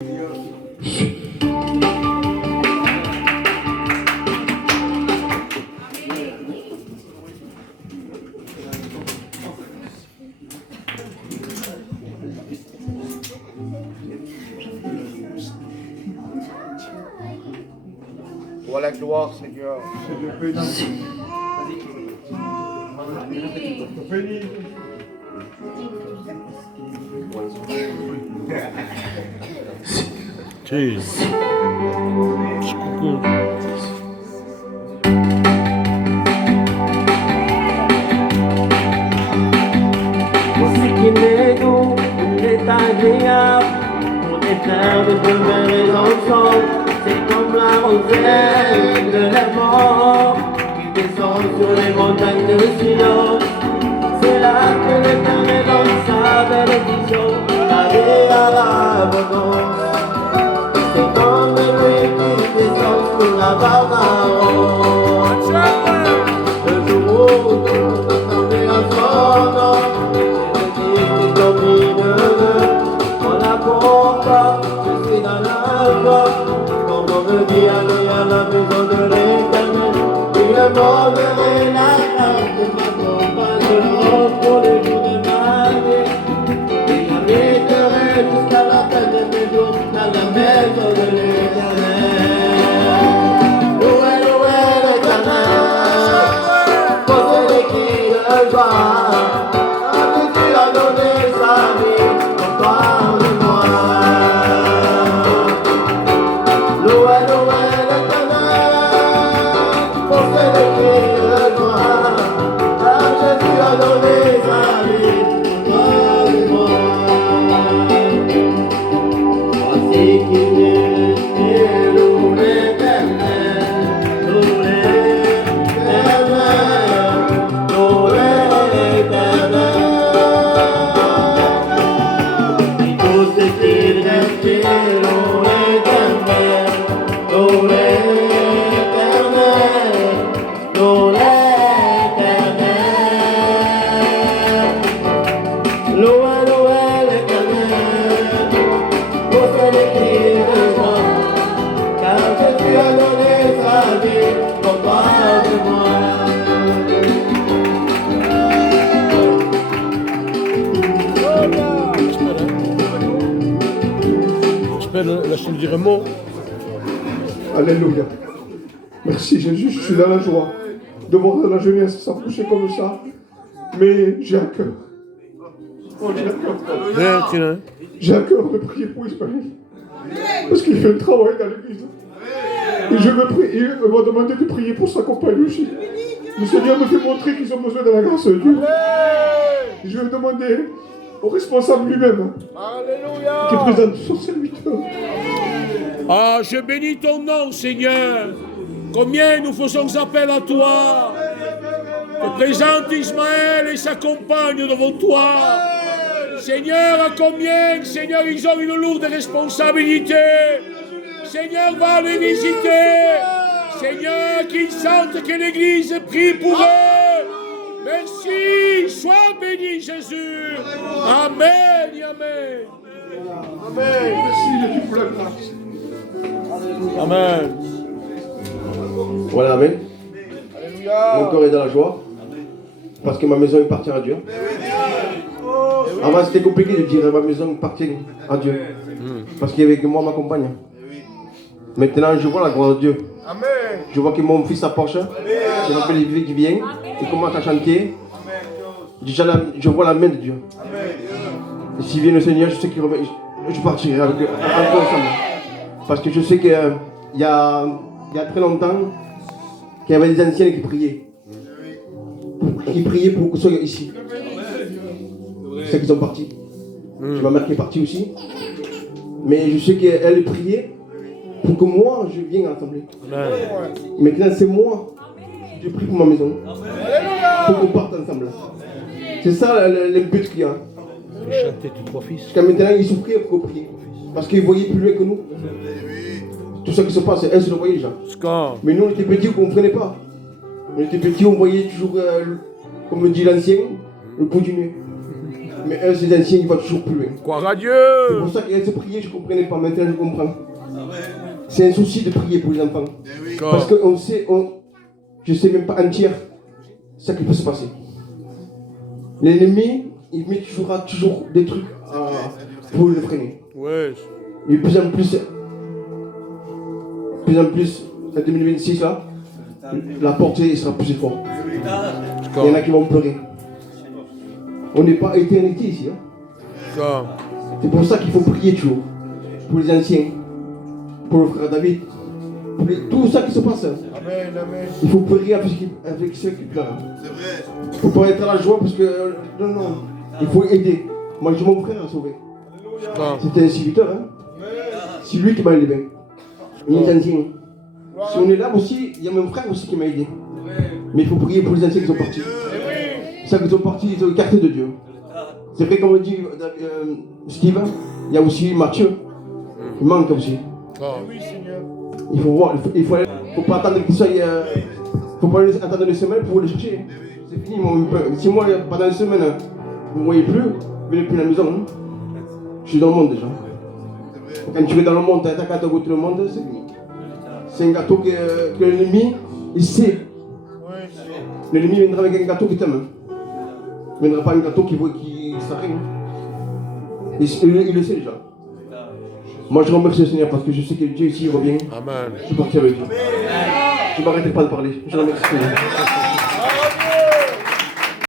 Toi la gloire, Seigneur. Jesus. Voici qui n'est doux, il est agréable pour des frères de demeurer ensemble. C'est comme la rosée de l'amour qui descend sur les montagnes de Sion. C'est là que l'Éternel donne sa bénédiction, la vie à l'abondance. C'est comme lui qui descend sur la Barbaro. Le jour où nous attendons à son nom, on la combat, je suis dans la voie. Comme on me dit, aller à la maison de l'Éternel. Et le monde est la grâce de ma compagnon pour les jours de ma vie. Et j'habiterai jusqu'à la fin de mes jours dans la maison de l'Éternel. Loué, loué l'Éternel, posez les cris de joie. La chaîne du Rameau. Alléluia. Merci Jésus, je suis dans la joie de voir la jeunesse s'approcher comme ça. Mais j'ai un cœur. Oh, j'ai un cœur. J'ai un cœur de prier pour Ismaël. Parce qu'il fait le travail dans l'église. Et je veux prier, il m'a demandé de prier pour sa compagne aussi. Le Seigneur me fait montrer qu'ils ont besoin de la grâce de Dieu. Et je vais demander au responsable lui-même qui présente son serviteur. Ah, je bénis ton nom, Seigneur. Combien nous faisons appel à toi. Je présente Ismaël et sa compagne devant toi. Seigneur, à combien, Seigneur, ils ont une lourde responsabilité. Seigneur, va les visiter. Seigneur, qu'ils sentent que l'Église prie pour eux. Merci, sois béni, Jésus. Amen et amen. Amen. Merci Jésus pour la grâce. Amen. Voilà, amen. Mon cœur est dans la joie. Parce que ma maison appartient à Dieu. Avant c'était compliqué de dire ma maison appartient à Dieu. Parce qu'il y avait que moi, ma compagne. Maintenant je vois la gloire de Dieu. Je vois que mon fils s'approche. Je vois les vieux qui viennent. Il commence à chanter. Déjà je vois la main de Dieu. Et s'il vient le Seigneur, je sais qu'il remet. Je partirai avec eux ensemble. Parce que je sais qu'il y a très longtemps qu'il y avait des anciens qui priaient. Qui priaient pour que soyons ici. C'est qu'ils sont partis. J'ai ma mère qui est partie aussi. Mais je sais qu'elle priait pour que moi je vienne à l'assemblée. Maintenant c'est moi. Je prie pour ma maison. Pour qu'on parte ensemble. C'est ça le but qu'il y a. Chanter tes trois fils. Jusqu'à maintenant ils souffraient pour qu'on prie. Parce qu'ils voyaient plus loin que nous. Tout ce qui se passe, elles se le voyaient déjà. Mais nous on était petits, on ne comprenait pas. On était petits, on voyait toujours, comme dit l'ancien, le bout du nez. Mais eux, ces anciens, ils vont toujours plus loin. Croire à C'est Dieu. pour ça qu'il y a de prier, je ne comprenais pas. Maintenant, je comprends. C'est un souci de prier pour les enfants. Parce qu'on sait, je ne sais même pas entière ce qui peut se passer. L'ennemi, il met toujours des trucs pour le freiner. Ouais. Et de plus en plus, en 2026, là, la portée sera plus forte. Il y en a qui vont pleurer. On n'est pas éternité ici. Hein. C'est pour ça qu'il faut prier toujours. Pour les anciens, pour le frère David, pour tout ça qui se passe. Amen, amen. Il faut prier avec ceux qui pleurent. C'est vrai. Il ne faut pas être à la joie parce que. Non. Il faut aider. Moi, j'ai mon frère à sauver. C'était un serviteur. Hein. C'est lui qui m'a aidé. Les anciens. Si on est là aussi, il y a mon frère aussi qui m'a aidé. Mais il faut prier pour les anciens qui sont partis. Ceux qui sont partis, ils sont écartés de Dieu. C'est vrai, comme dit Steve, il y a aussi Mathieu. Il manque aussi. Oui, Seigneur. Il faut voir, il faut pas attendre qu'il soit. Faut pas attendre une semaine pour le chercher. C'est fini, si moi, pendant une semaine, vous ne me voyez plus, vous venez plus à la maison. Hein. Je suis dans le monde déjà. Quand tu es dans le monde, tu as ta goûter le monde, c'est fini. C'est un gâteau que l'ennemi, il sait. L'ennemi viendra avec un gâteau qui t'aime. Il ne viendra pas un gâteau qui s'arrête. Il le sait déjà. Moi je remercie le Seigneur parce que je sais que Dieu ici revient. Amen. Je suis parti avec lui. Je ne m'arrêtais pas de parler. Je remercie le Seigneur.